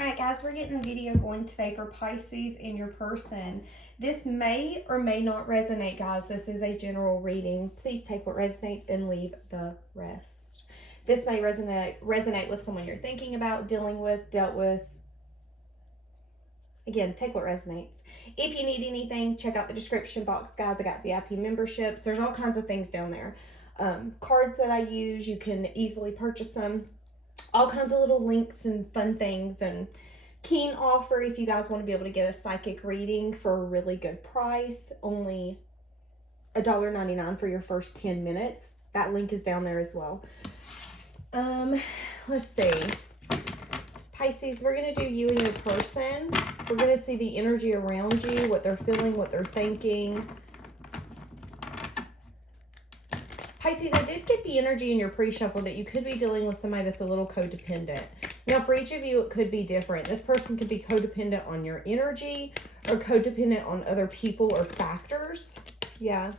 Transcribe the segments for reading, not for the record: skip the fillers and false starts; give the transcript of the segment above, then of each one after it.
Alright guys, we're getting the video going today for Pisces and your person. This may or may not resonate, guys. This is a general reading. Please take what resonates and leave the rest. This may resonate with someone you're thinking about, dealing with, dealt with. Again, take what resonates. If you need anything, check out the description box, guys. I got VIP memberships. There's all kinds of things down there. Cards that I use, you can easily purchase them. All kinds of little links and fun things, and keen offer if you guys want to be able to get a psychic reading for a really good price. Only $1.99 for your first 10 minutes. That link is down there as well. Let's see. Pisces, we're going to do you and your person. We're going to see the energy around you, what they're feeling, what they're thinking. Pisces, I did get the energy in your pre-shuffle that you could be dealing with somebody that's a little codependent. Now, for each of you, it could be different. This person could be codependent on your energy or codependent on other people or factors. Yeah.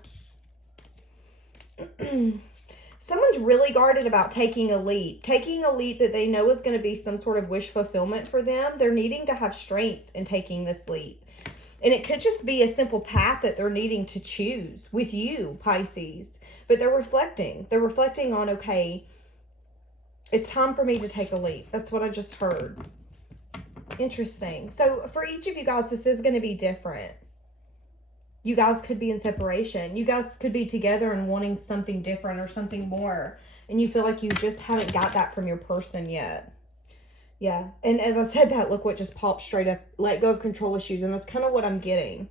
Someone's really guarded about taking a leap. Taking a leap that they know is going to be some sort of wish fulfillment for them. They're needing to have strength in taking this leap. And it could just be a simple path that they're needing to choose with you, Pisces. But they're reflecting. They're reflecting on, okay, it's time for me to take a leap. That's what I just heard. Interesting. So for each of you guys, this is going to be different. You guys could be in separation. You guys could be together and wanting something different or something more. And you feel like you just haven't got that from your person yet. Yeah. And as I said that, look what just popped straight up. Let go of control issues. And that's kind of what I'm getting.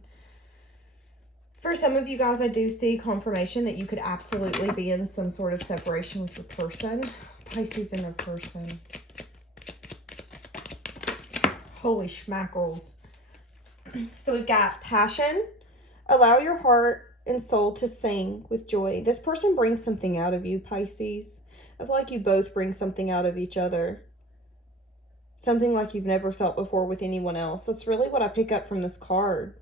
For some of you guys, I do see confirmation that you could absolutely be in some sort of separation with your person. Pisces and their person. Holy schmackles. So we've got passion. Allow your heart and soul to sing with joy. This person brings something out of you, Pisces. I feel like you both bring something out of each other. Something like you've never felt before with anyone else. That's really what I pick up from this card.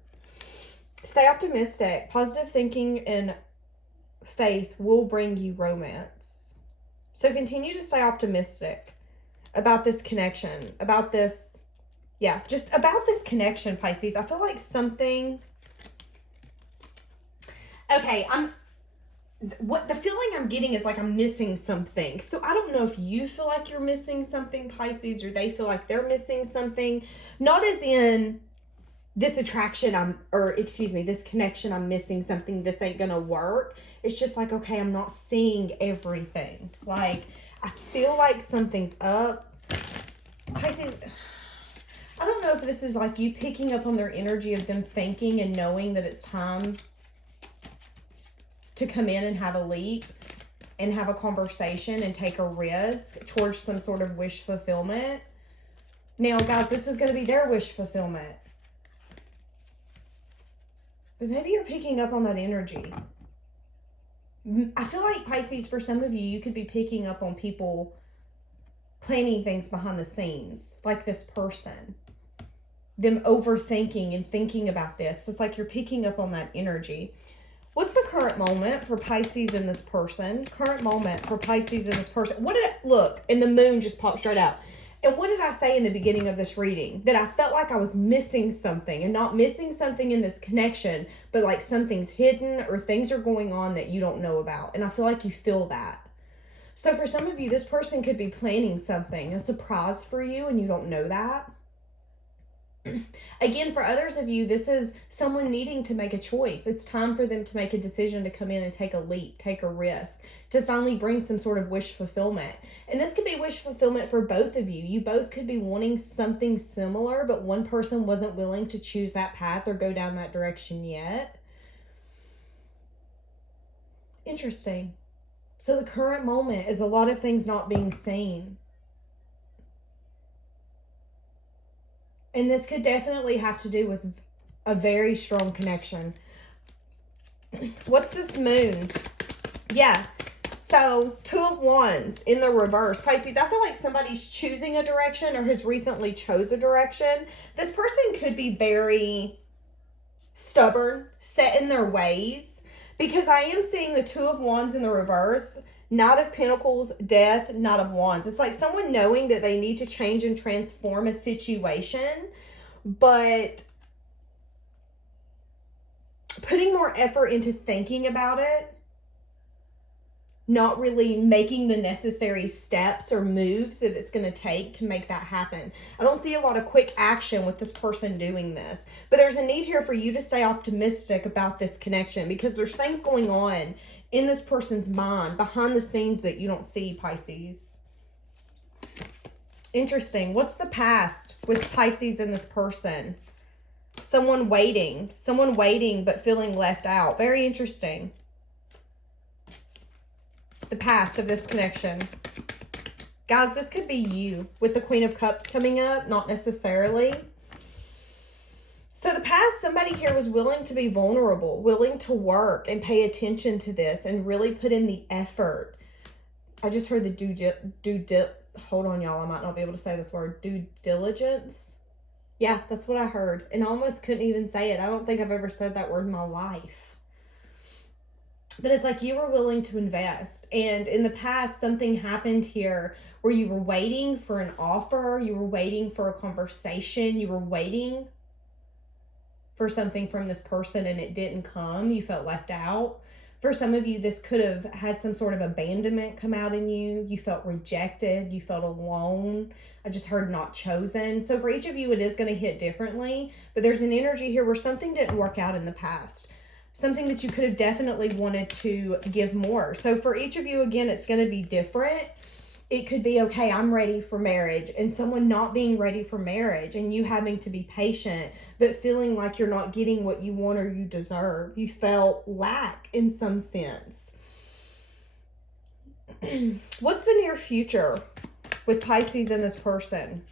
Stay optimistic. Positive thinking and faith will bring you romance. So continue to stay optimistic about this connection. About this, yeah, just about this connection, Pisces. I feel like something... Okay, what the feeling I'm getting is like I'm missing something. So I don't know if you feel like you're missing something, Pisces, or they feel like they're missing something. Not as in this attraction this connection, I'm missing something, this ain't gonna work. It's just like, okay, I'm not seeing everything. Like, I feel like something's up. Pisces, I don't know if this is like you picking up on their energy of them thinking and knowing that it's time to come in and have a leap and have a conversation and take a risk towards some sort of wish fulfillment. Now, guys, this is going to be their wish fulfillment. But maybe you're picking up on that energy. I feel like, Pisces, for some of you, you could be picking up on people planning things behind the scenes, like this person. Them overthinking and thinking about this. It's like you're picking up on that energy. What's the current moment for Pisces and this person? Current moment for Pisces and this person. What did it look? And the moon just popped straight out. And what did I say in the beginning of this reading? That I felt like I was missing something, and not missing something in this connection, but like something's hidden or things are going on that you don't know about. And I feel like you feel that. So for some of you, this person could be planning something, a surprise for you, and you don't know that. Again, for others of you, this is someone needing to make a choice. It's time for them to make a decision to come in and take a leap, take a risk, to finally bring some sort of wish fulfillment. And this could be wish fulfillment for both of you. You both could be wanting something similar, but one person wasn't willing to choose that path or go down that direction yet. Interesting. So the current moment is a lot of things not being seen. And this could definitely have to do with a very strong connection. What's this moon? Yeah. So 2 of Wands in the reverse. Pisces, I feel like somebody's choosing a direction or has recently chose a direction. This person could be very stubborn, set in their ways. Because I am seeing the 2 of Wands in the reverse. Knight of Pentacles, Death, Knight of Wands. It's like someone knowing that they need to change and transform a situation, but putting more effort into thinking about it, not really making the necessary steps or moves that it's going to take to make that happen. I don't see a lot of quick action with this person doing this, but there's a need here for you to stay optimistic about this connection, because there's things going on in this person's mind behind the scenes that you don't see, Pisces. Interesting. What's the past with Pisces and this person? Someone waiting but feeling left out. Very interesting. The past of this connection. Guys, this could be you with the Queen of Cups coming up, not necessarily. So the past, somebody here was willing to be vulnerable, willing to work and pay attention to this and really put in the effort. I just heard the hold on, y'all. I might not be able to say this word. Due diligence. Yeah, that's what I heard. And I almost couldn't even say it. I don't think I've ever said that word in my life. But it's like you were willing to invest. And in the past, something happened here where you were waiting for an offer. You were waiting for a conversation. You were waiting for something from this person and it didn't come. You felt left out. For some of you, this could have had some sort of abandonment come out in you. You felt rejected. You felt alone. I just heard not chosen. So for each of you, it is going to hit differently. But there's an energy here where something didn't work out in the past. Something that you could have definitely wanted to give more. So for each of you, again, it's going to be different. It could be, okay, I'm ready for marriage, and someone not being ready for marriage and you having to be patient, but feeling like you're not getting what you want or you deserve. You felt lack in some sense. What's the near future with Pisces and this person?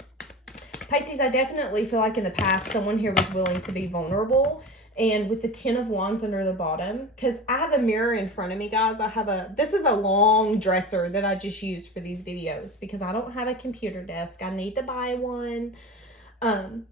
Pisces, I definitely feel like in the past, someone here was willing to be vulnerable. And with the 10 of Wands under the bottom, because I have a mirror in front of me, guys. This is a long dresser that I just use for these videos because I don't have a computer desk. I need to buy one. But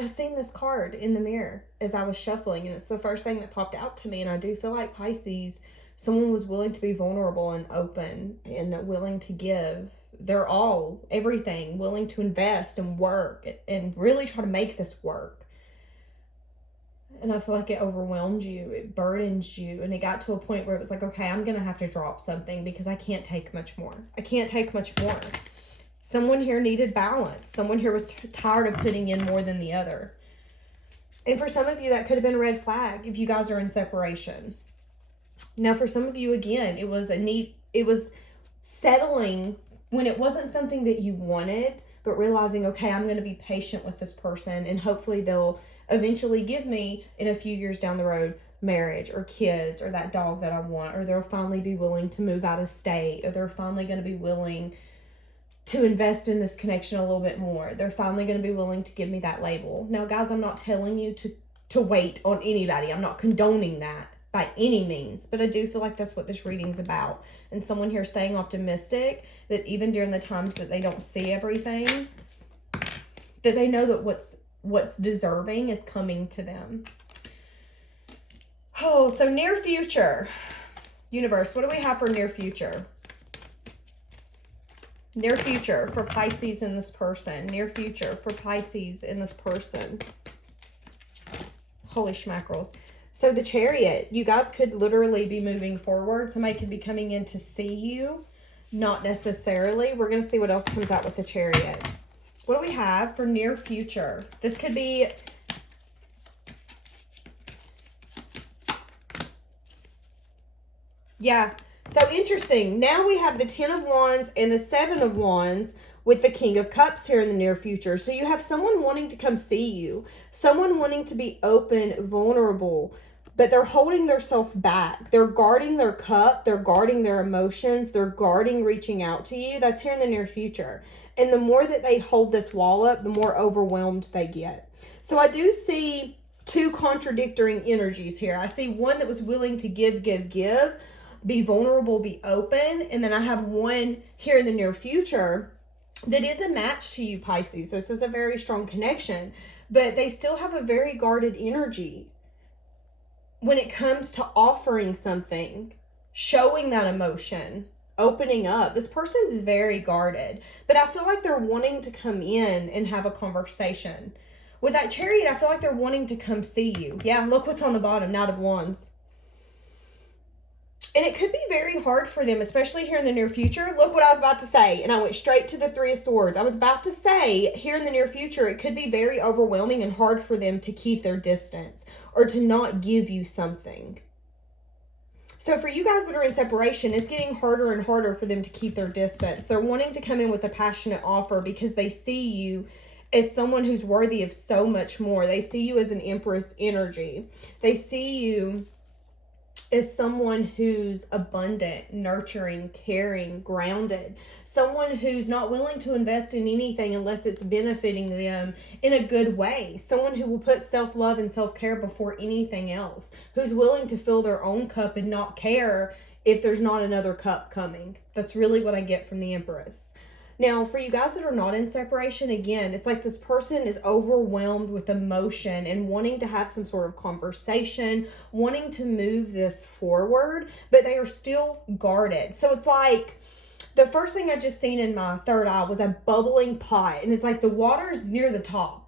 I seen this card in the mirror as I was shuffling, and it's the first thing that popped out to me. And I do feel like Pisces, someone was willing to be vulnerable and open and willing to give their all, everything, willing to invest and work and really try to make this work. And I feel like it overwhelmed you. It burdens you. And it got to a point where it was like, okay, I'm going to have to drop something because I can't take much more. I can't take much more. Someone here needed balance. Someone here was tired of putting in more than the other. And for some of you, that could have been a red flag if you guys are in separation. Now, for some of you, again, it was settling when it wasn't something that you wanted, but realizing, okay, I'm going to be patient with this person and hopefully they'll eventually give me in a few years down the road marriage or kids or that dog that I want, or they'll finally be willing to move out of state, or they're finally going to be willing to invest in this connection a little bit more. They're finally going to be willing to give me that label. Now, guys, I'm not telling you to wait on anybody. I'm not condoning that by any means, but I do feel like that's what this reading's about. And someone here staying optimistic that even during the times that they don't see everything, that they know that what's deserving is coming to them. Oh, so near future. Universe, what do we have for near future? Near future for Pisces in this person. Near future for Pisces in this person. Holy schmackerels. So the Chariot, you guys could literally be moving forward. Somebody could be coming in to see you. Not necessarily. We're going to see what else comes out with the Chariot. What do we have for near future? This could be... Yeah. So interesting. Now we have the 10 of Wands and the 7 of Wands with the King of Cups here in the near future. So you have someone wanting to come see you. Someone wanting to be open, vulnerable, but they're holding themselves back. They're guarding their cup. They're guarding their emotions. They're guarding reaching out to you. That's here in the near future. And the more that they hold this wall up, the more overwhelmed they get. So I do see two contradicting energies here. I see one that was willing to give, be vulnerable, be open. And then I have one here in the near future that is a match to you, Pisces. This is a very strong connection, but they still have a very guarded energy when it comes to offering something, showing that emotion, opening up. This person's very guarded, but I feel like they're wanting to come in and have a conversation. With that Chariot, I feel like they're wanting to come see you. Yeah, look what's on the bottom, Knight of Wands. And it could be very hard for them, especially here in the near future. Look what I was about to say, and I went straight to the Three of Swords. I was about to say, here in the near future, it could be very overwhelming and hard for them to keep their distance or to not give you something. So for you guys that are in separation, it's getting harder and harder for them to keep their distance. They're wanting to come in with a passionate offer because they see you as someone who's worthy of so much more. They see you as an Empress energy. They see you as someone who's abundant, nurturing, caring, grounded. Someone who's not willing to invest in anything unless it's benefiting them in a good way. Someone who will put self-love and self-care before anything else. Who's willing to fill their own cup and not care if there's not another cup coming. That's really what I get from the Empress. Now, for you guys that are not in separation, again, it's like this person is overwhelmed with emotion and wanting to have some sort of conversation, wanting to move this forward, but they are still guarded. So it's like the first thing I just seen in my third eye was a bubbling pot, and it's like the water's near the top.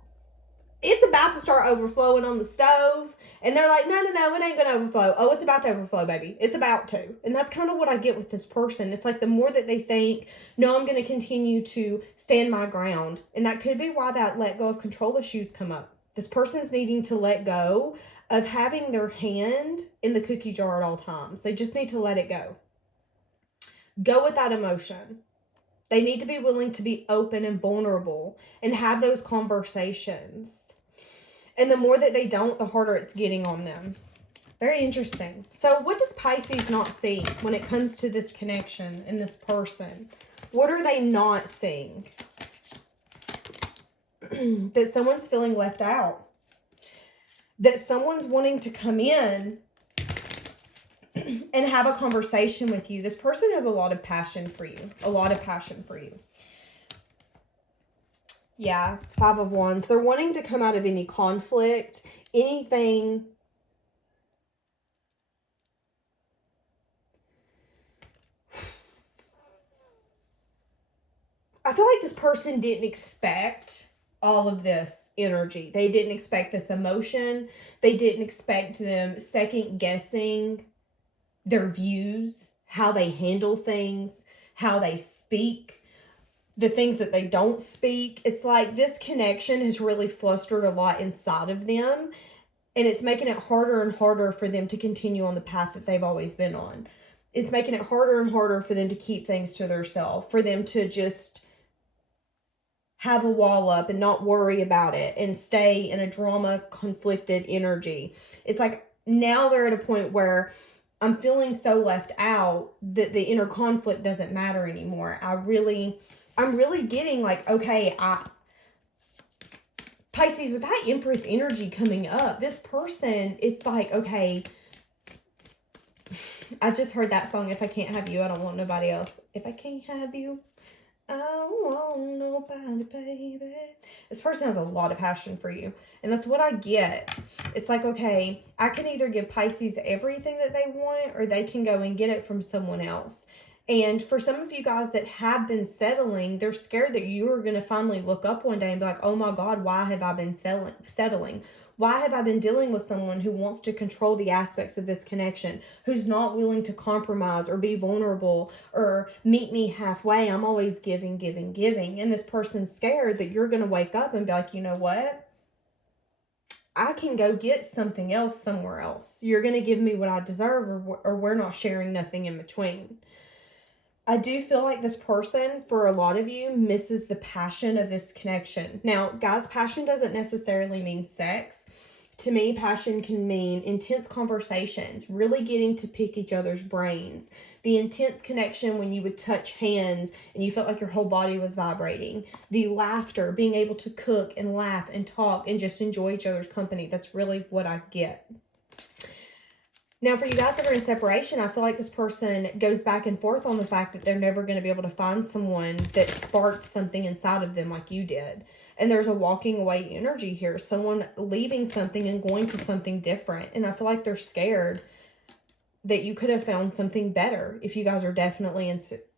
It's about to start overflowing on the stove, and they're like, no, it ain't gonna overflow. Oh, it's about to overflow, baby. It's about to. And that's kind of what I get with this person. It's like the more that they think, no, I'm gonna continue to stand my ground. And that could be why that let go of control issues come up. This person's needing to let go of having their hand in the cookie jar at all times. They just need to let it go. Go with that emotion. They need to be willing to be open and vulnerable and have those conversations. And the more that they don't, the harder it's getting on them. Very interesting. So what does Pisces not see when it comes to this connection in this person? What are they not seeing? That someone's feeling left out. That someone's wanting to come in and have a conversation with you. This person has a lot of passion for you. A lot of passion for you. Yeah, Five of Wands. They're wanting to come out of any conflict, anything. I feel like this person didn't expect all of this energy. They didn't expect this emotion. They didn't expect them second guessing their views, how they handle things, how they speak, the things that they don't speak. It's like this connection has really flustered a lot inside of them, and it's making it harder and harder for them to continue on the path that they've always been on. It's making it harder and harder for them to keep things to themselves, for them to just have a wall up and not worry about it and stay in a drama conflicted energy. It's like now they're at a point where I'm feeling so left out that the inner conflict doesn't matter anymore. I'm really getting like, okay, Pisces, with that Empress energy coming up, this person, it's like, okay, I just heard that song, If I Can't Have You, I Don't Want Nobody Else. If I can't have you, I don't want nobody, baby. This person has a lot of passion for you. And that's what I get. It's like, okay, I can either give Pisces everything that they want, or they can go and get it from someone else. And for some of you guys that have been settling, they're scared that you are going to finally look up one day and be like, oh my God, why have I been settling? Why have I been dealing with someone who wants to control the aspects of this connection, who's not willing to compromise or be vulnerable or meet me halfway? I'm always giving. And this person's scared that you're going to wake up and be like, you know what? I can go get something else somewhere else. You're going to give me what I deserve, or we're not sharing nothing in between. I do feel like this person, for a lot of you, misses the passion of this connection. Now, guys, passion doesn't necessarily mean sex. To me, passion can mean intense conversations, really getting to pick each other's brains. The intense connection when you would touch hands and you felt like your whole body was vibrating. The laughter, being able to cook and laugh and talk and just enjoy each other's company. That's really what I get. Now, for you guys that are in separation, I feel like this person goes back and forth on the fact that they're never going to be able to find someone that sparked something inside of them like you did. And there's a walking away energy here. Someone leaving something and going to something different. And I feel like they're scared that you could have found something better if you guys are definitely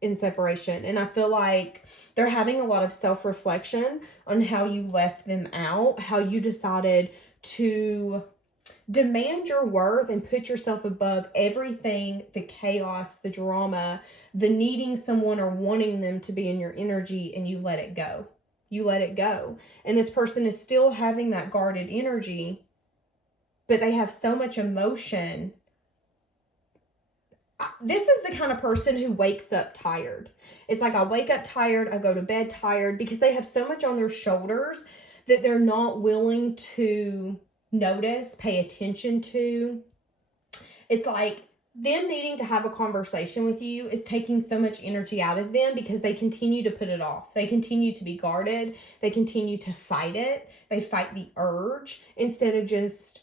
in separation. And I feel like they're having a lot of self-reflection on how you left them out, how you decided to demand your worth and put yourself above everything, the chaos, the drama, the needing someone or wanting them to be in your energy, and you let it go. You let it go. And this person is still having that guarded energy, but they have so much emotion. This is the kind of person who wakes up tired. It's like, I wake up tired, I go to bed tired, because they have so much on their shoulders that they're not willing to notice, pay attention to. It's like them needing to have a conversation with you is taking so much energy out of them, because they continue to put it off. They continue to be guarded. They continue to fight it. They fight the urge instead of just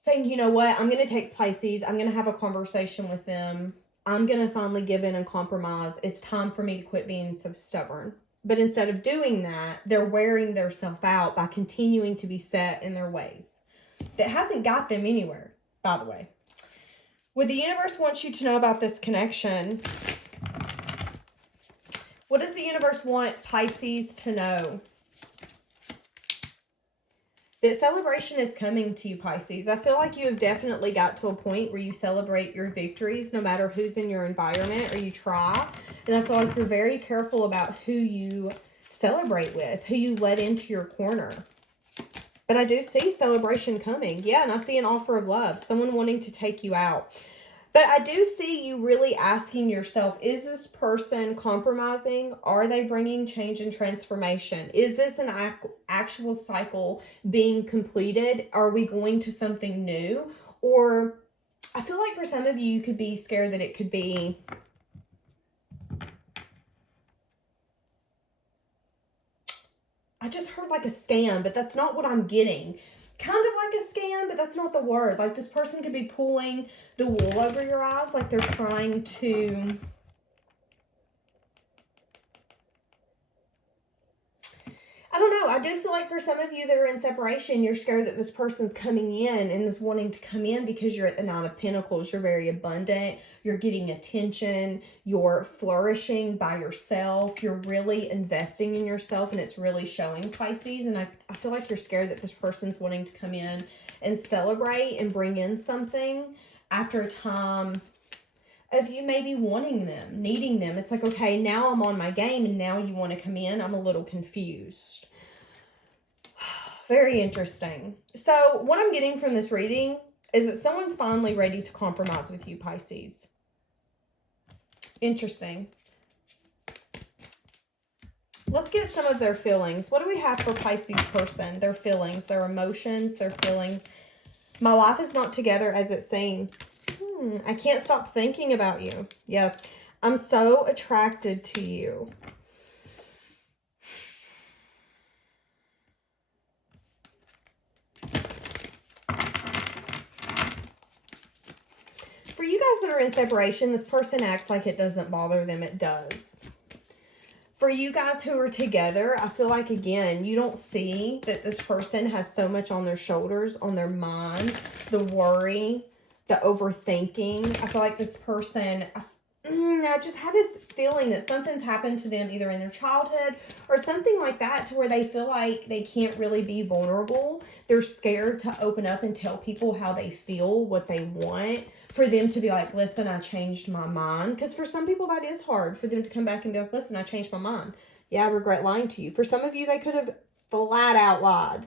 saying, you know what, I'm going to text Pisces. I'm going to have a conversation with them. I'm going to finally give in and compromise. It's time for me to quit being so stubborn. But instead of doing that, they're wearing their self out by continuing to be set in their ways. That hasn't got them anywhere, by the way. What the universe wants you to know about this connection, what does the universe want Pisces to know? That celebration is coming to you, Pisces. I feel like you have definitely got to a point where you celebrate your victories no matter who's in your environment, or you try. And I feel like you're very careful about who you celebrate with, who you let into your corner. But I do see celebration coming. Yeah, and I see an offer of love, someone wanting to take you out. But I do see you really asking yourself, is this person compromising? Are they bringing change and transformation? Is this an actual cycle being completed? Are we going to something new? Or I feel like for some of you, you could be scared that it could be I just heard like a scam, but that's not what I'm getting. Kind of like a scam, but that's not the word. Like, this person could be pulling the wool over your eyes, like they're trying to, I don't know. I do feel like for some of you that are in separation, you're scared that this person's coming in and is wanting to come in because you're at the Nine of Pentacles. You're very abundant. You're getting attention. You're flourishing by yourself. You're really investing in yourself, and it's really showing, Pisces. And I feel like you're scared that this person's wanting to come in and celebrate and bring in something after a time of you maybe wanting them, needing them. It's like, okay, now I'm on my game and now you want to come in. I'm a little confused. Very interesting. So what I'm getting from this reading is that someone's finally ready to compromise with you, Pisces. Interesting. Let's get some of their feelings. What do we have for Pisces person? Their feelings, their emotions, their feelings. My life is not together as it seems. I can't stop thinking about you. Yep. I'm so attracted to you. For you guys that are in separation, this person acts like it doesn't bother them. It does. For you guys who are together, I feel like, again, you don't see that this person has so much on their shoulders, on their mind, the worry, the overthinking. I feel like this person, I just have this feeling that something's happened to them either in their childhood or something like that, to where they feel like they can't really be vulnerable. They're scared to open up and tell people how they feel, what they want, for them to be like, listen, I changed my mind. Because for some people that is hard, for them to come back and be like, listen, I changed my mind. Yeah, I regret lying to you. For some of you, they could have flat out lied.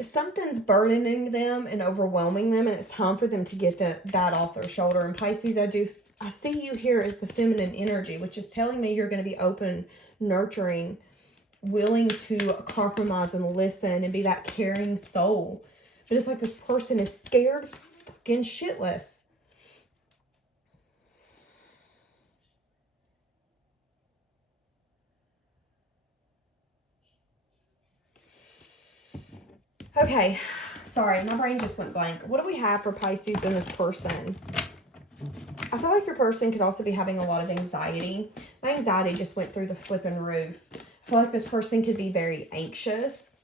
Something's burdening them and overwhelming them, and it's time for them to get that off their shoulder. And Pisces, I see you here as the feminine energy, which is telling me you're going to be open, nurturing, willing to compromise and listen and be that caring soul. But it's like this person is scared fucking shitless. Okay, sorry, my brain just went blank. What do we have for Pisces in this person? I feel like your person could also be having a lot of anxiety. My anxiety just went through the flipping roof. I feel like this person could be very anxious.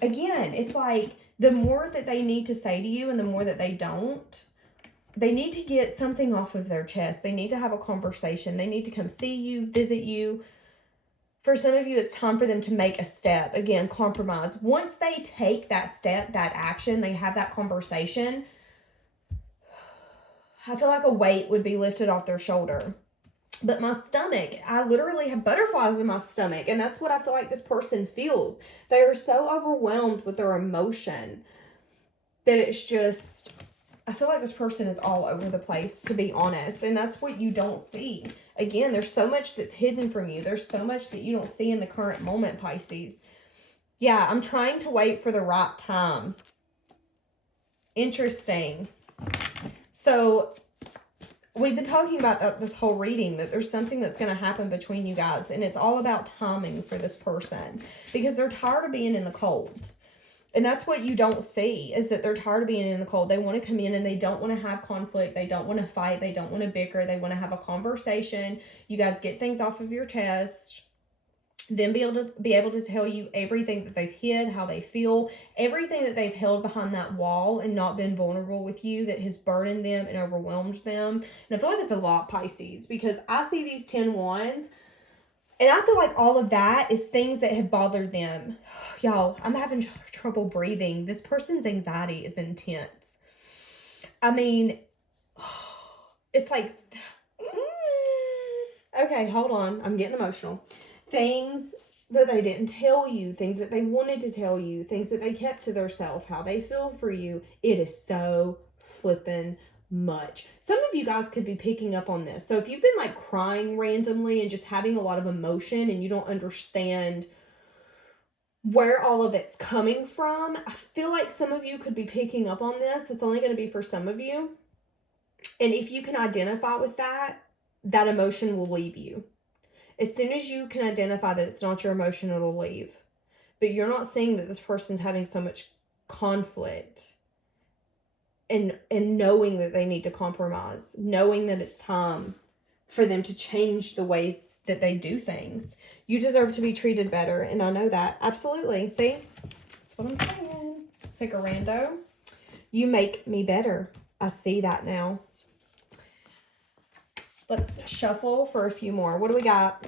Again, it's like the more that they need to say to you and the more that they don't, they need to get something off of their chest. They need to have a conversation. They need to come see you, visit you. For some of you, it's time for them to make a step. Again, compromise. Once they take that step, that action, they have that conversation, I feel like a weight would be lifted off their shoulder. But my stomach, I literally have butterflies in my stomach. And that's what I feel like this person feels. They are so overwhelmed with their emotion that it's just, I feel like this person is all over the place, to be honest. And that's what you don't see. Again, there's so much that's hidden from you. There's so much that you don't see in the current moment, Pisces. Yeah, I'm trying to wait for the right time. Interesting. So we've been talking about that this whole reading, that there's something that's going to happen between you guys. And it's all about timing for this person. Because they're tired of being in the cold. And that's what you don't see, is that they're tired of being in the cold. They want to come in and they don't want to have conflict. They don't want to fight. They don't want to bicker. They want to have a conversation. You guys get things off of your chest. Then be able to tell you everything that they've hid, how they feel, everything that they've held behind that wall and not been vulnerable with you, that has burdened them and overwhelmed them. And I feel like it's a lot, Pisces, because I see these 10 wands. And I feel like all of that is things that have bothered them. Y'all, I'm having trouble breathing. This person's anxiety is intense. I mean, it's like, okay, hold on. I'm getting emotional. Things that they didn't tell you, things that they wanted to tell you, things that they kept to themselves, how they feel for you. It is so flippin' much. Some of you guys could be picking up on this. So if you've been like crying randomly and just having a lot of emotion and you don't understand where all of it's coming from, I feel like some of you could be picking up on this. It's only going to be for some of you. And if you can identify with that, that emotion will leave you. As soon as you can identify that it's not your emotion, it'll leave. But you're not seeing that this person's having so much conflict. And knowing that they need to compromise, knowing that it's time for them to change the ways that they do things. You deserve to be treated better, and I know that. Absolutely. See? That's what I'm saying. Let's pick a rando. You make me better. I see that now. Let's shuffle for a few more. What do we got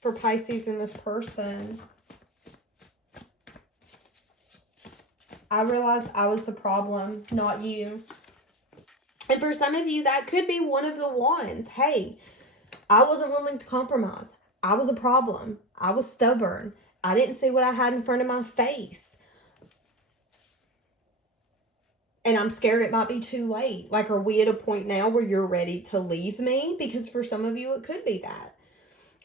for Pisces in this person? I realized I was the problem, not you. And for some of you, that could be one of the ones. Hey, I wasn't willing to compromise. I was a problem. I was stubborn. I didn't see what I had in front of my face. And I'm scared it might be too late. Like, are we at a point now where you're ready to leave me? Because for some of you, it could be that.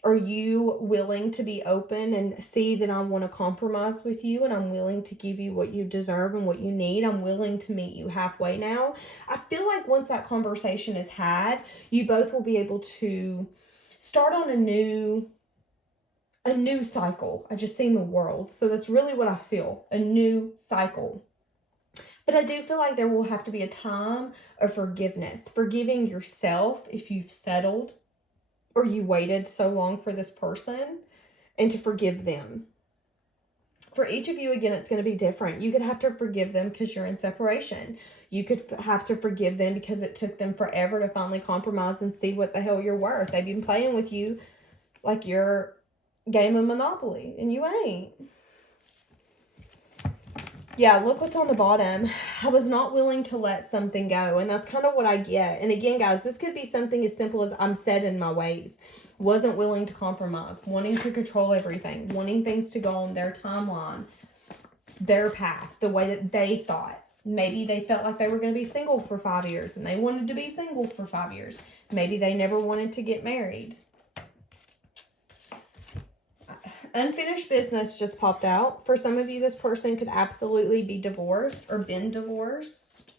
Are you willing to be open and see that I want to compromise with you and I'm willing to give you what you deserve and what you need? I'm willing to meet you halfway now. I feel like once that conversation is had, you both will be able to start on a new cycle. I just seen the world. So that's really what I feel, a new cycle. But I do feel like there will have to be a time of forgiveness, forgiving yourself if you've settled or you waited so long for this person, and to forgive them. For each of you, again, it's going to be different. You could have to forgive them because you're in separation. You could have to forgive them because it took them forever to finally compromise and see what the hell you're worth. They've been playing with you like you're game of Monopoly, and you ain't. Yeah, look what's on the bottom. I was not willing to let something go, and that's kind of what I get. And again, guys, this could be something as simple as I'm set in my ways. Wasn't willing to compromise, wanting to control everything, wanting things to go on their timeline, their path, the way that they thought. Maybe they felt like they were going to be single for 5 years, and they wanted to be single for 5 years. Maybe they never wanted to get married. Unfinished business just popped out. For some of you, this person could absolutely be divorced or been divorced.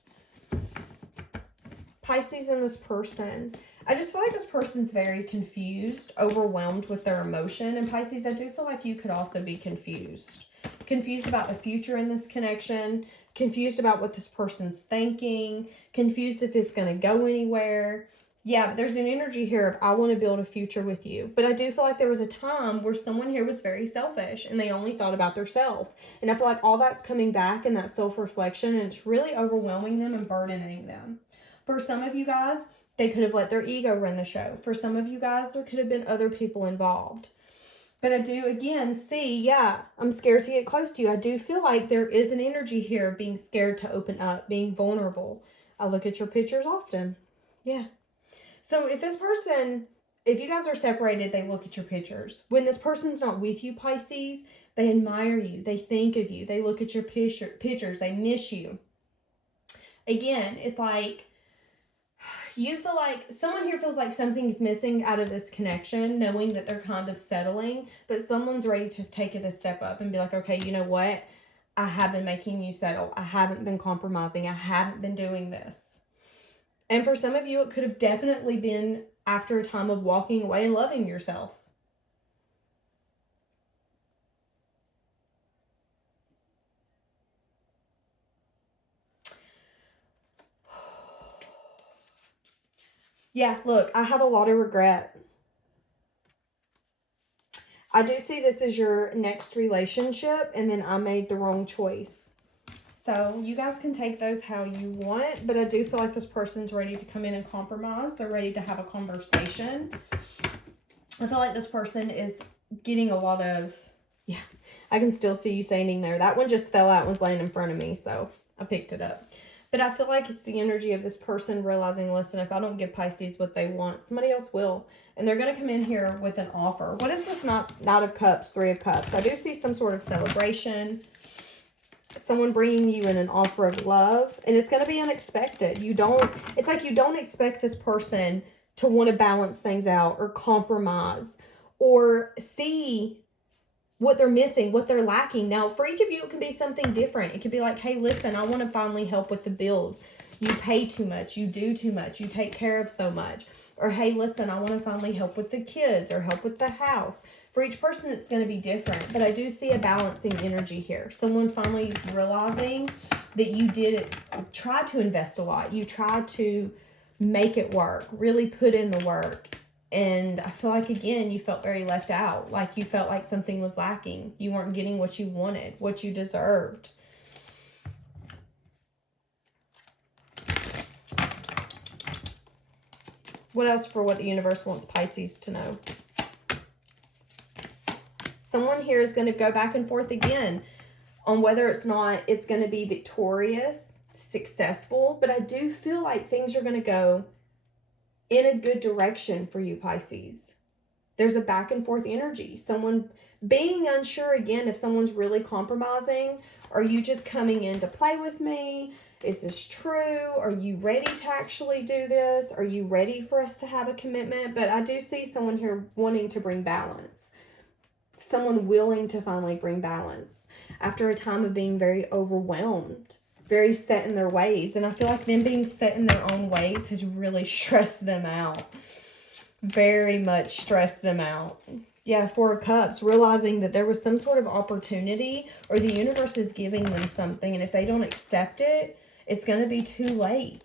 Pisces in this person. I just feel like this person's very confused, overwhelmed with their emotion. And Pisces, I do feel like you could also be confused. Confused about the future in this connection. Confused about what this person's thinking. Confused if it's going to go anywhere. Yeah, but there's an energy here of I want to build a future with you. But I do feel like there was a time where someone here was very selfish and they only thought about themselves. And I feel like all that's coming back in that self-reflection, and it's really overwhelming them and burdening them. For some of you guys, they could have let their ego run the show. For some of you guys, there could have been other people involved. But I do, again, see, yeah, I'm scared to get close to you. I do feel like there is an energy here of being scared to open up, being vulnerable. I look at your pictures often. Yeah. So if this person, if you guys are separated, they look at your pictures. When this person's not with you, Pisces, they admire you. They think of you. They look at your pictures. They miss you. Again, it's like you feel like someone here feels like something's missing out of this connection, knowing that they're kind of settling, but someone's ready to take it a step up and be like, okay, you know what? I have been making you settle. I haven't been compromising. I haven't been doing this. And for some of you, it could have definitely been after a time of walking away and loving yourself. Yeah, look, I have a lot of regret. I do see this as your next relationship, and then I made the wrong choice. So you guys can take those how you want, but I do feel like this person's ready to come in and compromise. They're ready to have a conversation. I feel like this person is getting a lot of, yeah, I can still see you standing there. That one just fell out and was laying in front of me, so I picked it up. But I feel like it's the energy of this person realizing, listen, if I don't give Pisces what they want, somebody else will. And they're going to come in here with an offer. What is this Knight of Cups, Three of Cups? I do see some sort of celebration. Someone bringing you in an offer of love, and it's going to be unexpected. It's like you don't expect this person to want to balance things out or compromise or see what they're missing, what they're lacking. Now, for each of you, it can be something different. It could be like, hey, listen, I want to finally help with the bills. You pay too much. You do too much. You take care of so much. Or, hey, listen, I want to finally help with the kids or help with the house. For each person, it's going to be different. But I do see a balancing energy here. Someone finally realizing that you did try to invest a lot. You tried to make it work, really put in the work. And I feel like, again, you felt very left out. Like you felt like something was lacking. You weren't getting what you wanted, what you deserved. What else for what the universe wants Pisces to know? Someone here is going to go back and forth again on whether it's going to be victorious, successful. But I do feel like things are going to go in a good direction for you, Pisces. There's a back and forth energy. Someone being unsure again if someone's really compromising. Are you just coming in to play with me? Is this true? Are you ready to actually do this? Are you ready for us to have a commitment? But I do see someone here wanting to bring balance. Someone willing to finally bring balance after a time of being very overwhelmed, very set in their ways. And I feel like them being set in their own ways has really stressed them out. Very much stressed them out. Yeah, Four of Cups, realizing that there was some sort of opportunity or the universe is giving them something. And if they don't accept it, it's going to be too late.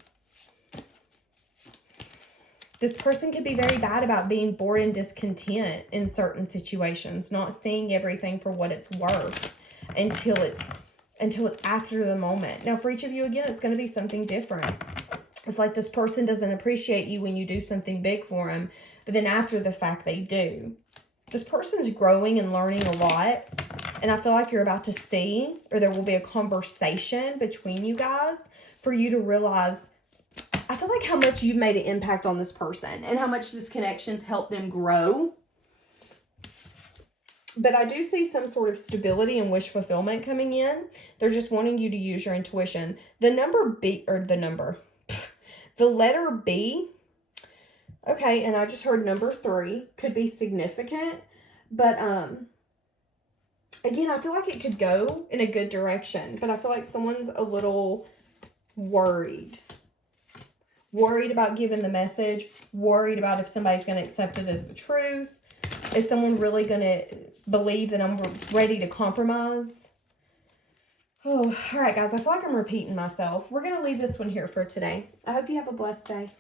This person could be very bad about being bored and discontent in certain situations, not seeing everything for what it's worth until it's after the moment. Now, for each of you, again, it's going to be something different. It's like this person doesn't appreciate you when you do something big for them, but then after the fact, they do. This person's growing and learning a lot, and I feel like you're about to see, or there will be a conversation between you guys for you to realize, I feel like how much you've made an impact on this person and how much this connection's helped them grow. But I do see some sort of stability and wish fulfillment coming in. They're just wanting you to use your intuition. The letter B. Okay, and I just heard number 3 could be significant. But again, I feel like it could go in a good direction. But I feel like someone's a little worried. Worried about giving the message. Worried about if somebody's going to accept it as the truth. Is someone really going to believe that I'm ready to compromise? Oh, all right, guys. I feel like I'm repeating myself. We're going to leave this one here for today. I hope you have a blessed day.